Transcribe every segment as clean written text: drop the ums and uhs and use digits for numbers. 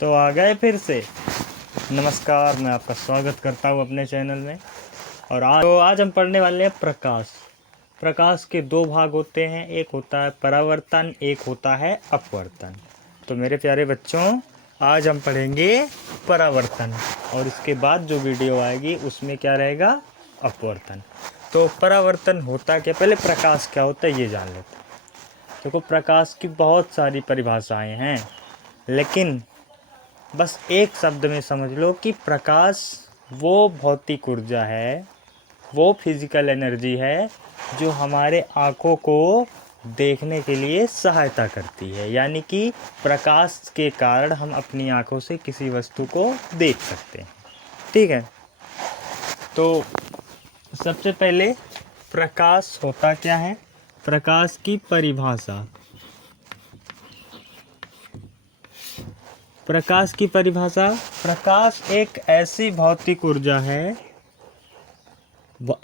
तो आ गए फिर से। नमस्कार, मैं आपका स्वागत करता हूँ अपने चैनल में। और आज हम पढ़ने वाले हैं प्रकाश। प्रकाश के दो भाग होते हैं, एक होता है परावर्तन, एक होता है अपवर्तन। तो मेरे प्यारे बच्चों, आज हम पढ़ेंगे परावर्तन और इसके बाद जो वीडियो आएगी उसमें क्या रहेगा, अपवर्तन। तो परावर्तन होता क्या, पहले प्रकाश क्या होता है ये जान लेते हैं। देखो, प्रकाश की बहुत सारी परिभाषाएं हैं, लेकिन बस एक शब्द में समझ लो कि प्रकाश वो भौतिक ऊर्जा है, वो फिजिकल एनर्जी है जो हमारे आँखों को देखने के लिए सहायता करती है। यानी कि प्रकाश के कारण हम अपनी आँखों से किसी वस्तु को देख सकते हैं। ठीक है, तो सबसे पहले प्रकाश होता क्या है, प्रकाश की परिभाषा। प्रकाश की परिभाषा, प्रकाश एक ऐसी भौतिक ऊर्जा है,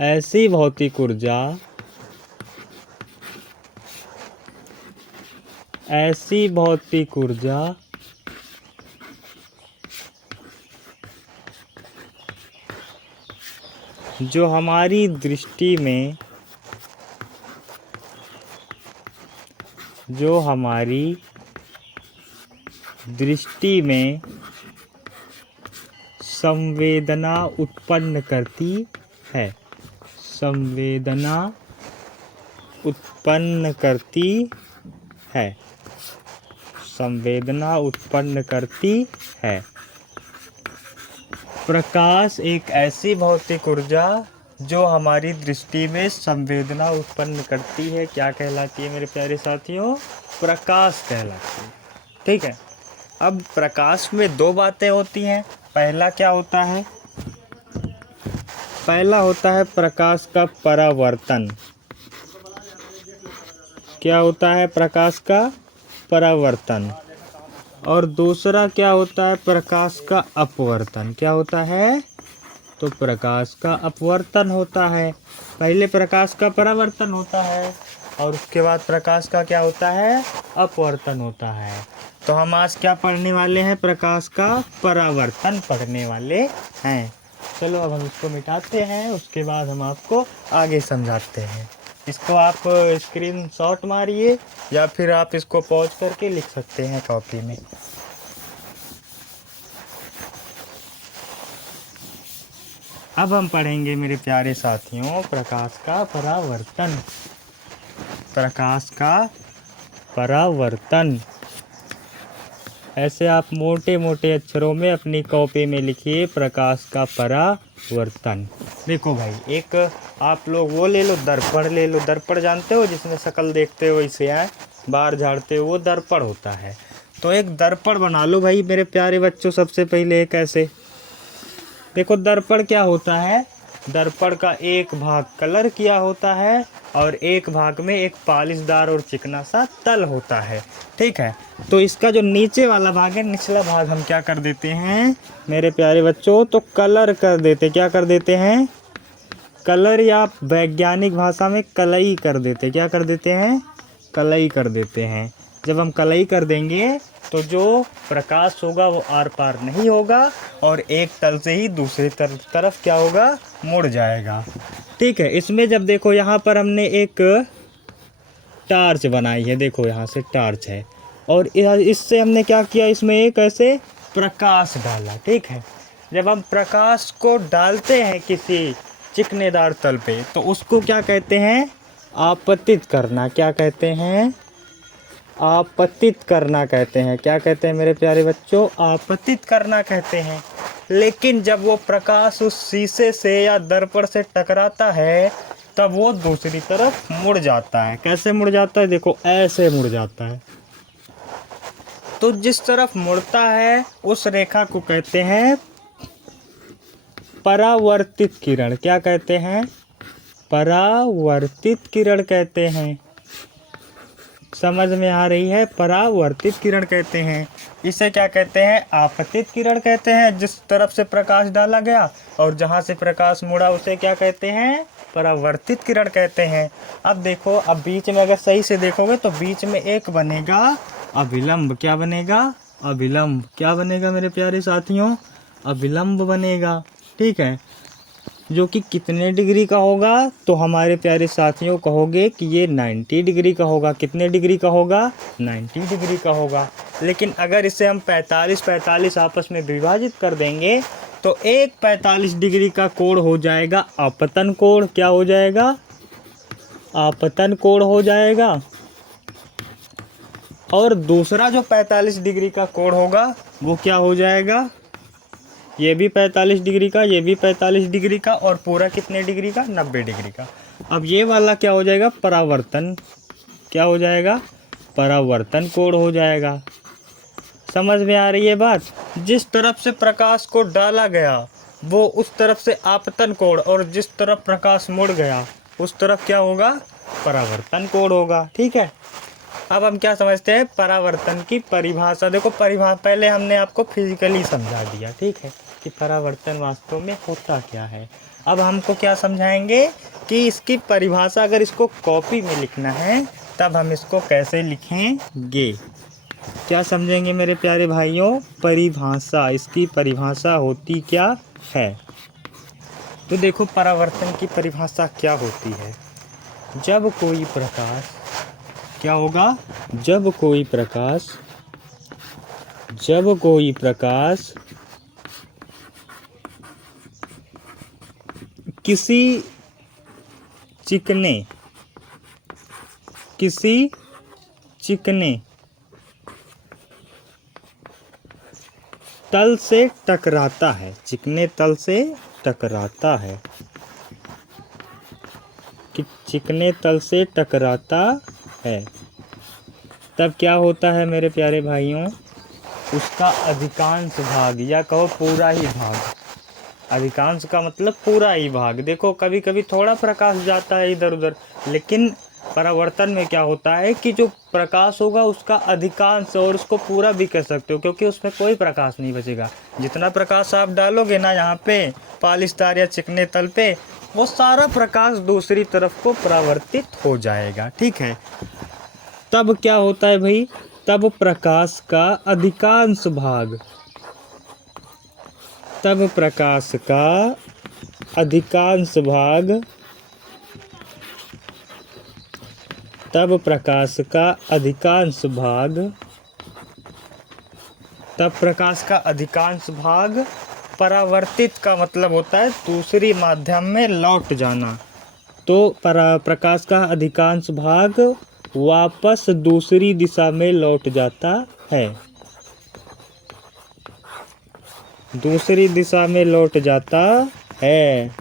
ऐसी भौतिक ऊर्जा, ऐसी भौतिक ऊर्जा जो हमारी दृष्टि में, जो हमारी दृष्टि में संवेदना उत्पन्न करती है, संवेदना उत्पन्न करती है, संवेदना उत्पन्न करती है। प्रकाश एक ऐसी भौतिक ऊर्जा जो हमारी दृष्टि में संवेदना उत्पन्न करती है, क्या कहलाती है मेरे प्यारे साथियों, प्रकाश कहलाती है। ठीक है, अब प्रकाश में दो बातें होती हैं। पहला क्या होता है, पहला होता है प्रकाश का परावर्तन। क्या होता है, प्रकाश का परावर्तन। और दूसरा क्या होता है, प्रकाश का अपवर्तन। क्या होता है, तो प्रकाश का अपवर्तन होता है। पहले प्रकाश का परावर्तन होता है और उसके बाद प्रकाश का क्या होता है, अपवर्तन होता है। तो हम आज क्या पढ़ने वाले हैं, प्रकाश का परावर्तन पढ़ने वाले हैं। चलो अब हम इसको मिटाते हैं, उसके बाद हम आपको आगे समझाते हैं। इसको आप स्क्रीन शॉट मारिए या फिर आप इसको पॉज करके लिख सकते हैं कॉपी में। अब हम पढ़ेंगे मेरे प्यारे साथियों प्रकाश का परावर्तन। प्रकाश का परावर्तन ऐसे आप मोटे मोटे अक्षरों में अपनी कॉपी में लिखिए, प्रकाश का परावर्तन। देखो भाई, एक आप लोग वो ले लो, दर्पण ले लो। दर्पण जानते हो, जिसमें शक्ल देखते हो वैसे है, बाहर झाड़ते हो, वो दर्पण होता है। तो एक दर्पण बना लो भाई मेरे प्यारे बच्चों। सबसे पहले एक ऐसे देखो, दर्पण क्या होता है, दर्पण का एक भाग कलर किया होता है और एक भाग में एक पालिशदार और चिकना सा तल होता है। ठीक है, तो इसका जो नीचे वाला भाग है, निचला भाग हम क्या कर देते हैं मेरे प्यारे बच्चों, तो कलर कर देते। क्या कर देते हैं, कलर, या वैज्ञानिक भाषा में कलई कर देते। क्या कर देते हैं, कलई कर देते हैं। जब हम कलई कर देंगे तो जो प्रकाश होगा वो आर पार नहीं होगा और एक तल से ही दूसरी तरफ क्या होगा, मुड़ जाएगा। ठीक है, इसमें जब देखो यहाँ पर हमने एक टार्च बनाई है, देखो यहाँ से टार्च है और इससे हमने क्या किया, इसमें एक ऐसे प्रकाश डाला। ठीक है, जब हम प्रकाश को डालते हैं किसी चिकनेदार तल पे तो उसको क्या कहते हैं, आपतित करना। क्या कहते हैं, आपतित करना कहते हैं। क्या कहते हैं मेरे प्यारे बच्चों, आपतित करना कहते हैं। लेकिन जब वो प्रकाश उस शीशे से या दर्पण से टकराता है तब वो दूसरी तरफ मुड़ जाता है। कैसे मुड़ जाता है, देखो ऐसे मुड़ जाता है। तो जिस तरफ मुड़ता है उस रेखा को कहते हैं परावर्तित किरण। क्या कहते हैं, परावर्तित किरण कहते हैं। समझ में आ रही है, परावर्तित किरण कहते हैं। इसे क्या कहते हैं, आपतित किरण कहते हैं, जिस तरफ से प्रकाश डाला गया और जहां से प्रकाश मुड़ा उसे क्या कहते हैं, परावर्तित किरण कहते हैं। अब देखो, अब बीच में अगर सही से देखोगे तो बीच में एक बनेगा अभिलंब। क्या बनेगा, अभिलंब। क्या बनेगा मेरे प्यारे साथियों? अभिलंब बनेगा। ठीक है, जो कि कितने डिग्री का होगा? तो हमारे प्यारे साथियों कहोगे कि ये 90 डिग्री का होगा। कितने डिग्री का होगा? 90 डिग्री का होगा। लेकिन अगर इसे हम 45-45 आपस में विभाजित कर देंगे तो एक 45 डिग्री का कोण हो जाएगा आपतन कोण। क्या हो जाएगा? आपतन कोण हो जाएगा। और दूसरा जो 45 डिग्री का कोण होगा वो क्या हो जाएगा? ये भी 45 डिग्री का, ये भी 45 डिग्री का, और पूरा कितने डिग्री का? 90 डिग्री का। अब ये वाला क्या हो जाएगा? परावर्तन। क्या हो जाएगा? परावर्तन कोण हो जाएगा। समझ में आ रही है बात? जिस तरफ से प्रकाश को डाला गया वो उस तरफ से आपतन कोण, और जिस तरफ प्रकाश मुड़ गया उस तरफ क्या होगा? परावर्तन कोण होगा। ठीक है, अब हम क्या समझते हैं? परावर्तन की परिभाषा। देखो पहले हमने आपको फिजिकली समझा दिया, ठीक है, कि परावर्तन वास्तव में होता क्या है। अब हमको क्या समझाएंगे कि इसकी परिभाषा, अगर इसको कॉपी में लिखना है तब हम इसको कैसे लिखेंगे। क्या समझेंगे मेरे प्यारे भाइयों? परिभाषा, इसकी परिभाषा होती क्या है। तो देखो परावर्तन की परिभाषा क्या होती है। जब कोई प्रकाश, क्या होगा? जब कोई प्रकाश किसी चिकने तल से टकराता है, चिकने तल से टकराता है, कि चिकने तल से टकराता है, तब क्या होता है मेरे प्यारे भाइयों? उसका अधिकांश भाग, या कहो पूरा ही भाग, अधिकांश का मतलब पूरा ही भाग। देखो कभी कभी थोड़ा प्रकाश जाता है इधर उधर, लेकिन परावर्तन में क्या होता है कि जो प्रकाश होगा उसका अधिकांश, और उसको पूरा भी कह सकते हो क्योंकि उसमें कोई प्रकाश नहीं बचेगा। जितना प्रकाश आप डालोगे ना यहाँ पे पॉलिस्टर या चिकने तल पे, वो सारा प्रकाश दूसरी तरफ को परावर्तित हो जाएगा। ठीक है, तब क्या होता है भाई? तब प्रकाश का अधिकांश भाग, तब प्रकाश का अधिकांश भाग, तब प्रकाश का अधिकांश भाग, तब प्रकाश का अधिकांश भाग परावर्तित का मतलब होता है दूसरी माध्यम में लौट जाना। तो प्रकाश का अधिकांश भाग वापस दूसरी दिशा में लौट जाता है, दूसरी दिशा में लौट जाता है।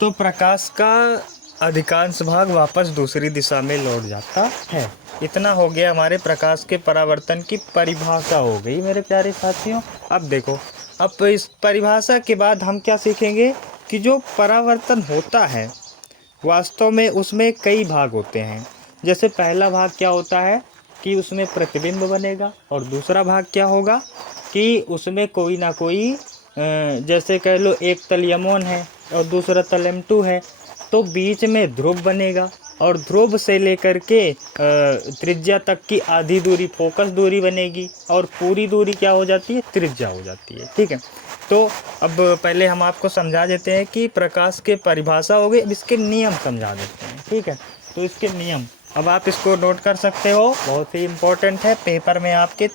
तो प्रकाश का अधिकांश भाग वापस दूसरी दिशा में लौट जाता है। इतना हो गया हमारे प्रकाश के परावर्तन की परिभाषा हो गई मेरे प्यारे साथियों। अब देखो, अब इस परिभाषा के बाद हम क्या सीखेंगे कि जो परावर्तन होता है वास्तव में उसमें कई भाग होते हैं। जैसे पहला भाग क्या होता है कि उसमें प्रतिबिंब बनेगा, और दूसरा भाग क्या होगा कि उसमें कोई ना कोई जैसे कह लो एक तल यमोन है और दूसरा तल M2 है, तो बीच में ध्रुव बनेगा, और ध्रुव से लेकर के त्रिज्या तक की आधी दूरी फोकस दूरी बनेगी, और पूरी दूरी क्या हो जाती है? त्रिज्या हो जाती है। ठीक है, तो अब पहले हम आपको समझा देते हैं कि प्रकाश के परिभाषा हो गई, अब इसके नियम समझा देते हैं। ठीक है, तो इसके नियम अब आप इसको नोट कर सकते हो, बहुत ही इम्पोर्टेंट है, पेपर में आपके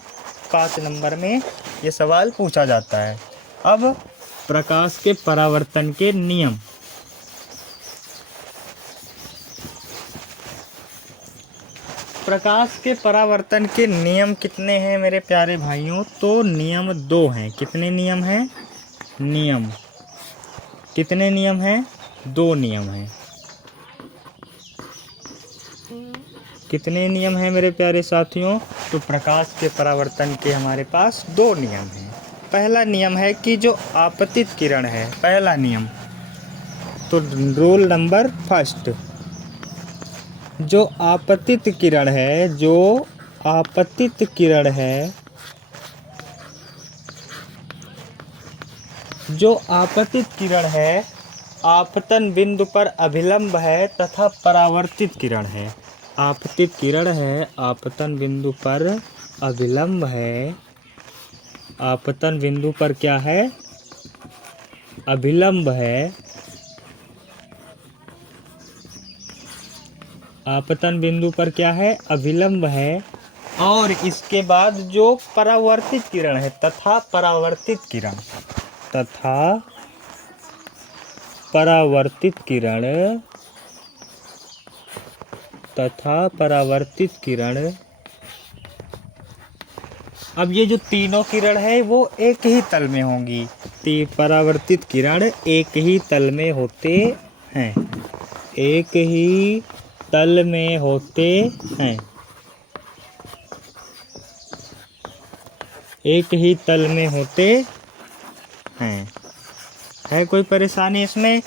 5 नंबर में ये सवाल पूछा जाता है। अब प्रकाश के परावर्तन के नियम। प्रकाश के परावर्तन के नियम कितने हैं मेरे प्यारे भाइयों? तो नियम 2 हैं। कितने नियम हैं? नियम कितने नियम हैं? 2 नियम हैं। कितने नियम हैं मेरे प्यारे साथियों? तो प्रकाश के परावर्तन के हमारे पास 2 नियम हैं। पहला नियम है कि जो आपतित किरण है, पहला नियम, तो रूल नंबर 1, जो आपतित किरण है, जो आपतित किरण है, जो आपतित किरण है आपतन बिंदु पर अभिलंब है तथा परावर्तित किरण है। आपतित किरण है आपतन बिंदु पर अभिलंब है, आपतन बिंदु पर क्या है, अभिलंब है, आपतन बिंदु पर क्या है, अभिलंब है। और इसके बाद जो परावर्तित किरण है तथा परावर्तित किरण, तथा परावर्तित किरण, तथा परावर्तित किरण। अब ये जो तीनों किरण है वो एक ही तल में होंगी। परावर्तित किरण एक ही तल में होते हैं, एक ही तल में होते हैं, एक ही तल में होते हैं। है कोई परेशानी इसमें?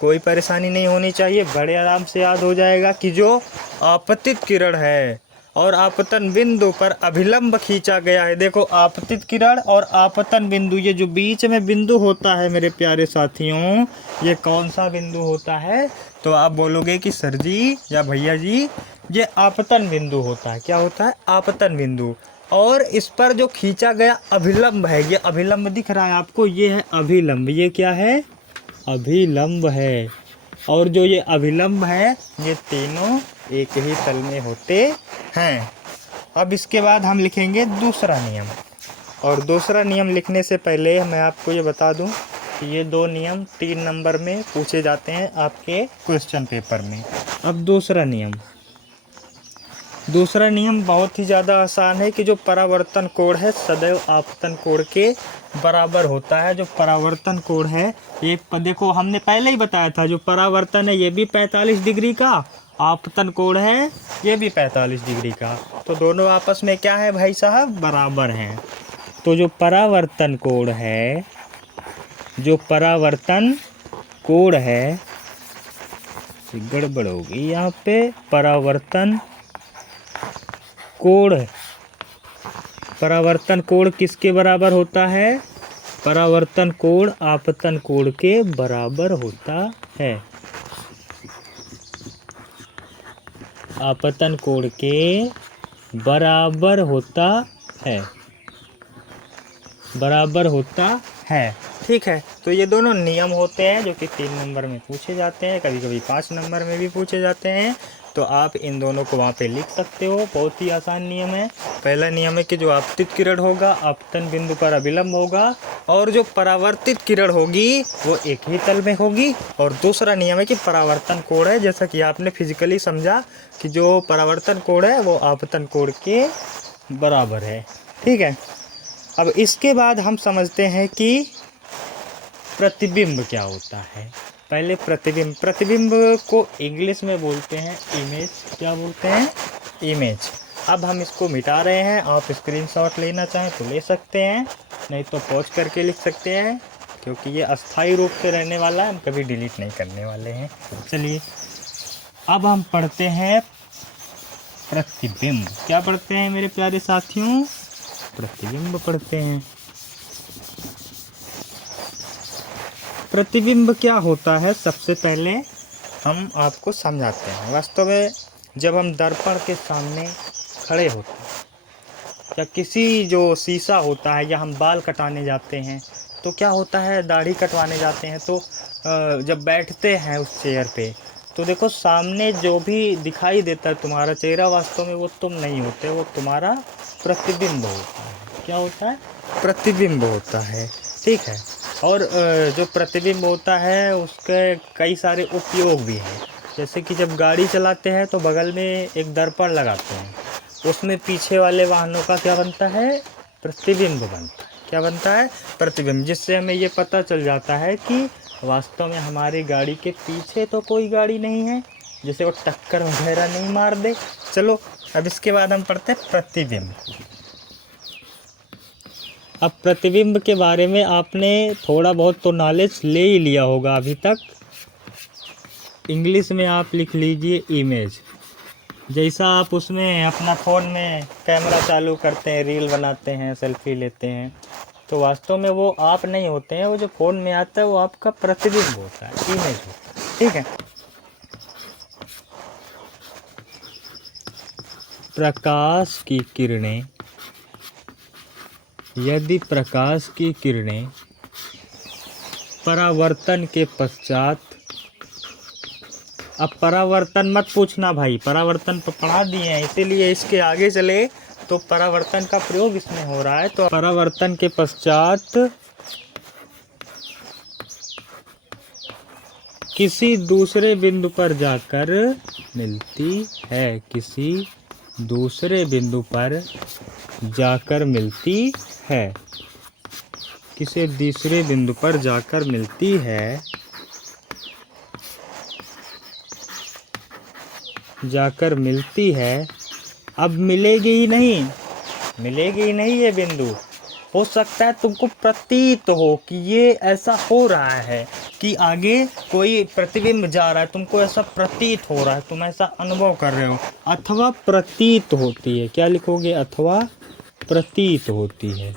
कोई परेशानी नहीं होनी चाहिए, बड़े आराम से याद हो जाएगा कि जो आपतित किरण है और आपतन बिंदु पर अभिलंब खींचा गया है। देखो आपतित किरण और आपतन बिंदु, ये जो बीच में बिंदु होता है मेरे प्यारे साथियों, ये कौन सा बिंदु होता है? तो आप बोलोगे कि सर जी या भैया जी ये आपतन बिंदु होता है। क्या होता है? आपतन बिंदु। और इस पर जो खींचा गया अभिलंब है, ये अभिलंब दिख रहा है आपको, ये है अभिलंब। ये क्या है? अभिलंब है। और जो ये अभिलंब है ये तीनों एक ही तल में होते हैं। अब इसके बाद हम लिखेंगे दूसरा नियम। और दूसरा नियम लिखने से पहले मैं आपको ये बता दूं कि ये दो नियम 3 नंबर में पूछे जाते हैं आपके क्वेश्चन पेपर में। अब दूसरा नियम बहुत ही ज़्यादा आसान है कि जो परावर्तन कोण है सदैव आपतन कोण के बराबर होता है। जो परावर्तन कोण है ये देखो हमने पहले ही बताया था, जो परावर्तन है ये भी 45 डिग्री का, आपतन कोण है ये भी 45 डिग्री का। तो दोनों आपस में क्या है भाई साहब? बराबर हैं। तो जो परावर्तन कोण है, जो परावर्तन कोण है, गड़बड़ होगी यहाँ पे, परावर्तन कोण किसके बराबर होता है? परावर्तन कोण आपतन कोण के बराबर होता है। आपतन कोण के बराबर होता है, बराबर होता है। ठीक है, तो ये दोनों नियम होते हैं जो कि 3 नंबर में पूछे जाते हैं, कभी कभी 5 नंबर में भी पूछे जाते हैं। तो आप इन दोनों को वहाँ पे लिख सकते हो। बहुत ही आसान नियम है। पहला नियम है कि जो आपतित किरण होगा आपतन बिंदु पर अभिलंब होगा, और जो परावर्तित किरण होगी वो एक ही तल में होगी। और दूसरा नियम है कि परावर्तन कोण है, जैसा कि आपने फिजिकली समझा कि जो परावर्तन कोण है वो आपतन कोण के बराबर है। ठीक है, अब इसके बाद हम समझते हैं कि प्रतिबिंब क्या होता है। पहले प्रतिबिंब को इंग्लिश में बोलते हैं इमेज। क्या बोलते हैं? इमेज। अब हम इसको मिटा रहे हैं। आप स्क्रीनशॉट लेना चाहें तो ले सकते हैं, नहीं तो पॉज करके लिख सकते हैं, क्योंकि ये अस्थायी रूप से रहने वाला है, हम कभी डिलीट नहीं करने वाले हैं। चलिए अब हम पढ़ते हैं प्रतिबिंब। क्या पढ़ते हैं मेरे प्यारे साथियों? प्रतिबिंब पढ़ते हैं। प्रतिबिंब क्या होता है सबसे पहले हम आपको समझाते हैं। वास्तव में जब हम दर्पण के सामने खड़े होते हैं या किसी जो शीशा होता है या हम बाल कटाने जाते हैं तो क्या होता है, दाढ़ी कटवाने जाते हैं तो जब बैठते हैं उस चेयर पे तो देखो सामने जो भी दिखाई देता है तुम्हारा चेहरा, वास्तव में वो तुम नहीं होते, वो तुम्हारा प्रतिबिंब होता है। क्या होता है? प्रतिबिंब होता है। ठीक है, और जो प्रतिबिंब होता है उसके कई सारे उपयोग भी हैं। जैसे कि जब गाड़ी चलाते हैं तो बगल में एक दर्पण लगाते हैं, उसमें पीछे वाले वाहनों का क्या बनता है? प्रतिबिंब बनता है। क्या बनता है? प्रतिबिंब, जिससे हमें ये पता चल जाता है कि वास्तव में हमारी गाड़ी के पीछे तो कोई गाड़ी नहीं है, जिसे वो टक्कर वगैरह नहीं मार दे। चलो अब इसके बाद हम पढ़ते हैं प्रतिबिंब। अब प्रतिबिंब के बारे में आपने थोड़ा बहुत तो नॉलेज ले ही लिया होगा अभी तक। इंग्लिश में आप लिख लीजिए इमेज। जैसा आप उसमें अपना फ़ोन में कैमरा चालू करते हैं, रील बनाते हैं, सेल्फी लेते हैं, तो वास्तव में वो आप नहीं होते हैं, वो जो फ़ोन में आता है वो आपका प्रतिबिंब होता है, इमेज होता है। ठीक है। प्रकाश की किरणें, यदि प्रकाश की किरणें परावर्तन के पश्चात, अब परावर्तन मत पूछना भाई, परावर्तन तो पढ़ा दिए हैं, इसीलिए इसके आगे चले तो परावर्तन का प्रयोग इसमें हो रहा है। तो परावर्तन के पश्चात किसी दूसरे बिंदु पर जाकर मिलती है, किसी दूसरे बिंदु पर जाकर मिलती है, किसी दूसरे बिंदु पर जाकर मिलती है, जाकर मिलती है। अब मिलेगी ही नहीं, मिलेगी ही नहीं ये बिंदु। हो सकता है तुमको प्रतीत हो कि ये ऐसा हो रहा है कि आगे कोई प्रतिबिंब जा रहा है, तुमको ऐसा प्रतीत हो रहा है, तुम ऐसा अनुभव कर रहे हो, अथवा प्रतीत होती है। क्या लिखोगे? अथवा प्रतीत होती है,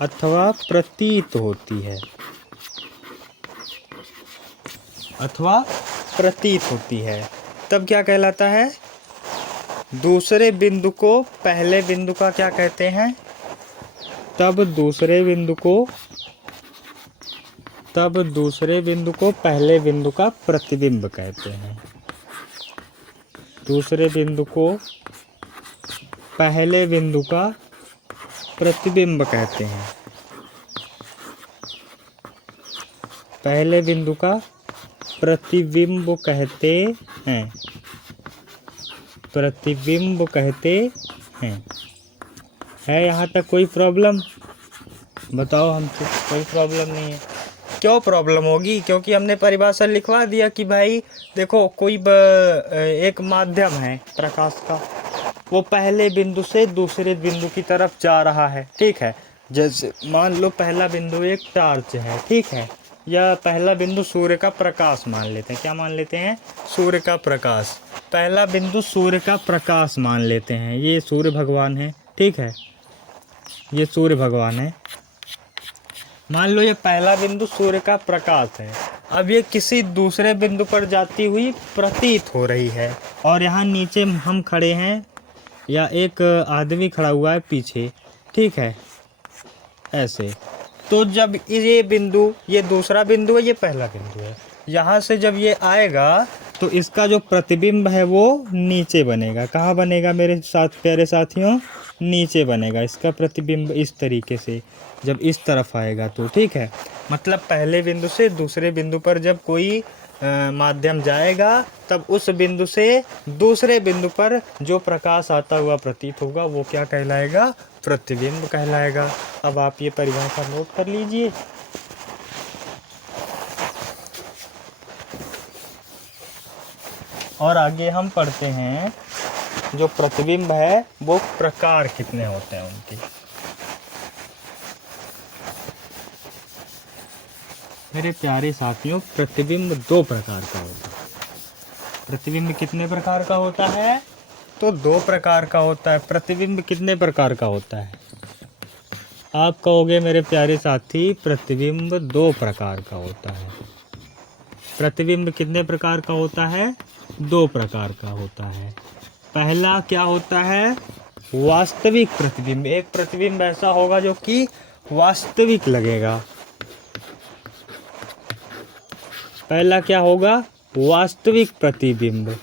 अथवा प्रतीत होती है, अथवा प्रतीत होती है। तब क्या कहलाता है? दूसरे बिंदु को पहले बिंदु का क्या कहते हैं? तब दूसरे बिंदु को पहले बिंदु का प्रतिबिंब कहते हैं। दूसरे बिंदु को पहले बिंदु का प्रतिबिंब कहते हैं। पहले बिंदु का प्रतिबिंब कहते हैं, प्रतिबिंब कहते हैं। है यहाँ तक कोई प्रॉब्लम? बताओ हमसे। कोई प्रॉब्लम नहीं है। क्यों प्रॉब्लम होगी? क्योंकि हमने परिभाषा लिखवा दिया कि भाई देखो, कोई एक माध्यम है प्रकाश का, वो पहले बिंदु से दूसरे बिंदु की तरफ जा रहा है। ठीक है। जैसे मान लो पहला बिंदु एक टार्च है, ठीक है, या पहला बिंदु सूर्य का प्रकाश मान लेते हैं। क्या मान लेते हैं? सूर्य का प्रकाश। पहला बिंदु सूर्य का प्रकाश मान लेते हैं। ये सूर्य भगवान है, ठीक है, ये सूर्य भगवान है। मान लो ये पहला बिंदु सूर्य का प्रकाश है। अब ये किसी दूसरे बिंदु पर जाती हुई प्रतीत हो रही है, और यहाँ नीचे हम खड़े हैं या एक आदमी खड़ा हुआ है पीछे, ठीक है, ऐसे। तो जब ये बिंदु, ये दूसरा बिंदु है, ये पहला बिंदु है, यहाँ से जब ये आएगा तो इसका जो प्रतिबिंब है वो नीचे बनेगा। कहाँ बनेगा मेरे साथ प्यारे साथियों? नीचे बनेगा इसका प्रतिबिंब, इस तरीके से जब इस तरफ आएगा तो, ठीक है। मतलब पहले बिंदु से दूसरे बिंदु पर जब कोई माध्यम जाएगा, तब उस बिंदु से दूसरे बिंदु पर जो प्रकाश आता हुआ प्रतीत होगा वो क्या कहलाएगा? प्रतिबिंब कहलाएगा। अब आप ये परिभाषा नोट कर लीजिए। और आगे हम पढ़ते हैं जो प्रतिबिंब है वो प्रकार कितने होते हैं उनके। मेरे प्यारे साथियों, प्रतिबिंब दो प्रकार का होता है। प्रतिबिंब कितने प्रकार का होता है? तो दो प्रकार का होता है। प्रतिबिंब कितने प्रकार का होता है? आप कहोगे मेरे प्यारे साथी, प्रतिबिंब दो प्रकार का होता है। प्रतिबिंब कितने प्रकार का होता है? दो प्रकार का होता है। पहला क्या होता है? वास्तविक प्रतिबिंब। एक प्रतिबिंब ऐसा होगा जो कि वास्तविक लगेगा। पहला क्या होगा? वास्तविक प्रतिबिंब।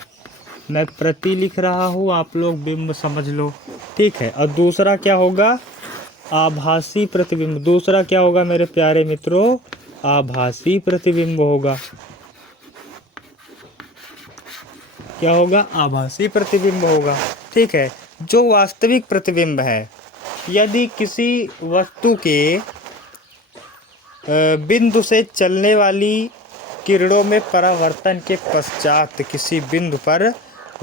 मैं प्रति लिख रहा हूँ, आप लोग बिंब समझ लो, ठीक है। और दूसरा क्या होगा? आभासी प्रतिबिंब। दूसरा क्या होगा मेरे प्यारे मित्रों? आभासी प्रतिबिंब होगा। क्या होगा? आभासी प्रतिबिंब होगा, ठीक है। जो वास्तविक प्रतिबिंब है, यदि किसी वस्तु के बिंदु से चलने वाली किरणों में परावर्तन के पश्चात किसी बिंदु पर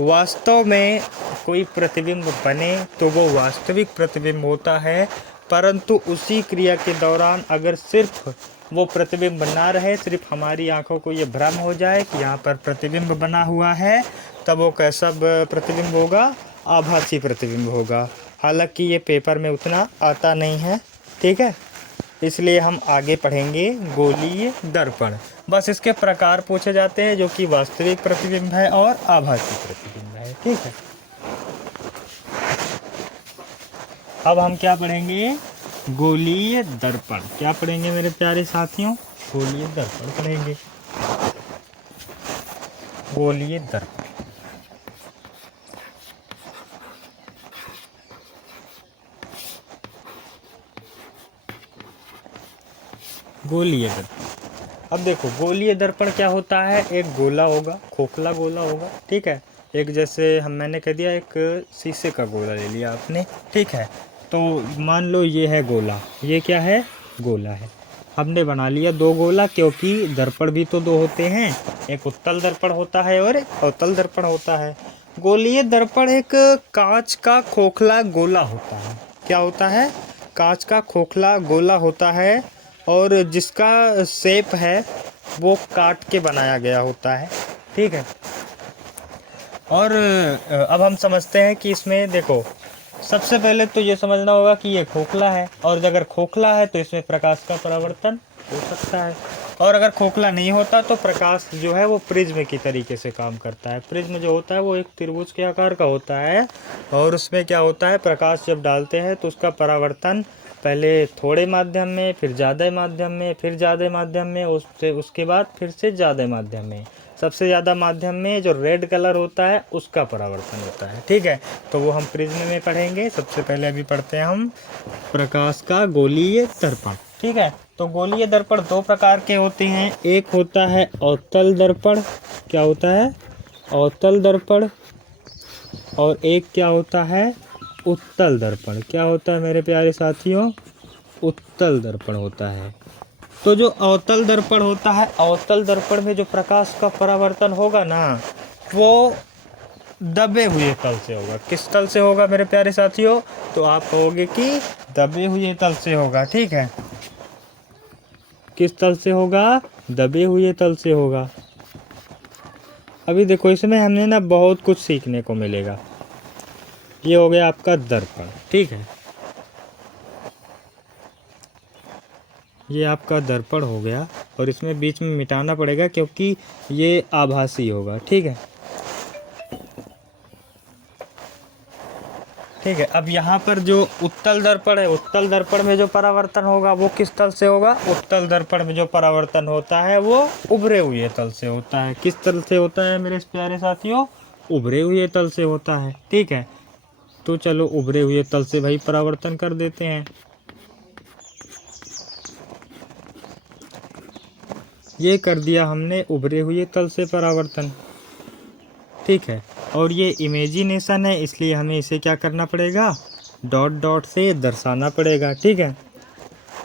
वास्तव में कोई प्रतिबिंब बने तो वो वास्तविक प्रतिबिंब होता है। परंतु उसी क्रिया के दौरान अगर सिर्फ वो प्रतिबिंब ना रहे, सिर्फ हमारी आंखों को ये भ्रम हो जाए कि यहाँ पर प्रतिबिंब बना हुआ है, तब वो कैसा प्रतिबिंब होगा? आभासी प्रतिबिंब होगा। हालांकि ये पेपर में उतना आता नहीं है, ठीक है, इसलिए हम आगे पढ़ेंगे गोलीय दर्पण। बस इसके प्रकार पूछे जाते हैं, जो कि वास्तविक प्रतिबिंब है और आभासी प्रतिबिंब है, ठीक है। अब हम क्या पढ़ेंगे, गोलीय दर्पण। क्या पढ़ेंगे मेरे प्यारे साथियों, गोलीय दर्पण पढ़ेंगे। गोलीय दर्पण, गोलीय दर्पण। अब देखो गोलीय दर्पण क्या होता है, एक गोला होगा, खोखला गोला होगा, ठीक है। एक जैसे मैंने कह दिया एक शीशे का गोला ले लिया आपने, ठीक है। तो मान लो ये है गोला, ये क्या है, गोला है। हमने बना लिया दो गोला, क्योंकि दर्पण भी तो दो होते हैं, एक उत्तल दर्पण होता है और एक अवतल दर्पण होता है। गोलीय दर्पण एक कांच का खोखला गोला होता है। क्या होता है, कांच का खोखला गोला होता है, और जिसका शेप है वो काट के बनाया गया होता है, ठीक है। और अब हम समझते हैं कि इसमें देखो, सबसे पहले तो ये समझना होगा कि ये खोखला है, और अगर खोखला है तो इसमें प्रकाश का परावर्तन हो सकता है, और अगर खोखला नहीं होता तो प्रकाश जो है वो प्रिज्म की तरीके से काम करता है। प्रिज्म जो होता है वो एक त्रिभुज के आकार का होता है, और उसमें क्या होता है, प्रकाश जब डालते हैं तो उसका परावर्तन पहले थोड़े माध्यम में, फिर ज़्यादा माध्यम में, फिर ज़्यादा माध्यम में, उसके बाद फिर से ज़्यादा माध्यम में, सबसे ज़्यादा माध्यम में जो रेड कलर होता है उसका परावर्तन होता है, ठीक है। तो वो हम प्रिज्म में पढ़ेंगे। सबसे पहले अभी पढ़ते हैं हम प्रकाश का गोलीय दर्पण, ठीक है। तो गोलीय दर्पण दो प्रकार के होते हैं, एक होता है अवतल दर्पण। क्या होता है, अवतल दर्पण। और एक क्या होता है, उत्तल दर्पण। क्या होता है मेरे प्यारे साथियों, उत्तल दर्पण होता है। तो जो अवतल दर्पण होता है, अवतल दर्पण में जो प्रकाश का परावर्तन होगा ना, वो दबे हुए तल से होगा। किस तल से होगा मेरे प्यारे साथियों, तो आप कहोगे कि दबे हुए तल से होगा, ठीक है। किस तल से होगा, दबे हुए तल से होगा। अभी देखो इसमें हमने ना बहुत कुछ सीखने को मिलेगा। ये हो गया आपका दर्पण, ठीक है। ये आपका दर्पण हो गया, और इसमें बीच में मिटाना पड़ेगा क्योंकि ये आभासी होगा, ठीक है। ठीक है, अब यहाँ पर जो उत्तल दर्पण है, उत्तल दर्पण में जो परावर्तन होगा वो किस तल से होगा, उत्तल दर्पण में जो परावर्तन होता है वो उभरे हुए तल से होता है। किस तल से होता है मेरे प्यारे साथियों, उभरे हुए तल से होता है, ठीक है। तो चलो उभरे हुए तल से भाई परावर्तन कर देते हैं। ये कर दिया हमने उभरे हुए तल से परावर्तन, ठीक है। और ये इमेजिनेशन है, इसलिए हमें इसे क्या करना पड़ेगा, डॉट डॉट से दर्शाना पड़ेगा, ठीक है।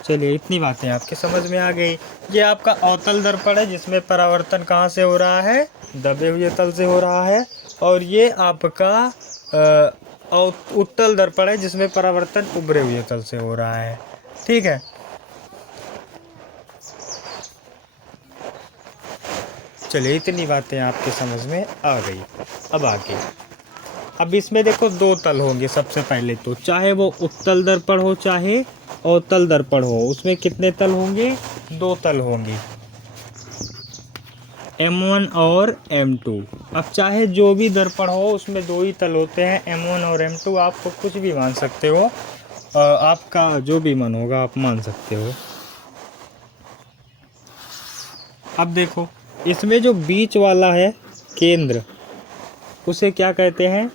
चलिए इतनी बातें आपके समझ में आ गई। ये आपका अवतल दर्पण है, जिसमें परावर्तन कहाँ से हो रहा है, दबे हुए तल से हो रहा है। और ये आपका उत्तल दर्पण है, जिसमें परावर्तन उभरे हुए तल से हो रहा है, ठीक है। चलिए इतनी बातें आपके समझ में आ गई। अब आगे, अब इसमें देखो दो तल होंगे। सबसे पहले तो चाहे वो उत्तल दर्पण हो चाहे अवतल दर्पण हो, उसमें कितने तल होंगे, दो तल होंगे, M1 और M2। अब चाहे जो भी दर्पण हो उसमें दो ही तल होते हैं, M1 और M2। आप कुछ भी मान सकते हो, आपका जो भी मन होगा आप मान सकते हो। अब देखो इसमें जो बीच वाला है केंद्र, उसे क्या कहते हैं,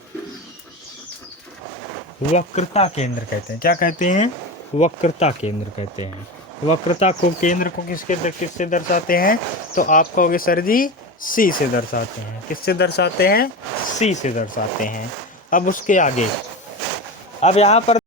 वक्रता केंद्र कहते हैं। क्या कहते हैं, वक्रता केंद्र कहते हैं। वक्रता को केंद्र को किससे दर्शाते हैं, तो आप कहोगे सर जी सी से दर्शाते हैं। किससे दर्शाते हैं, सी से दर्शाते हैं। अब उसके आगे, अब यहाँ पर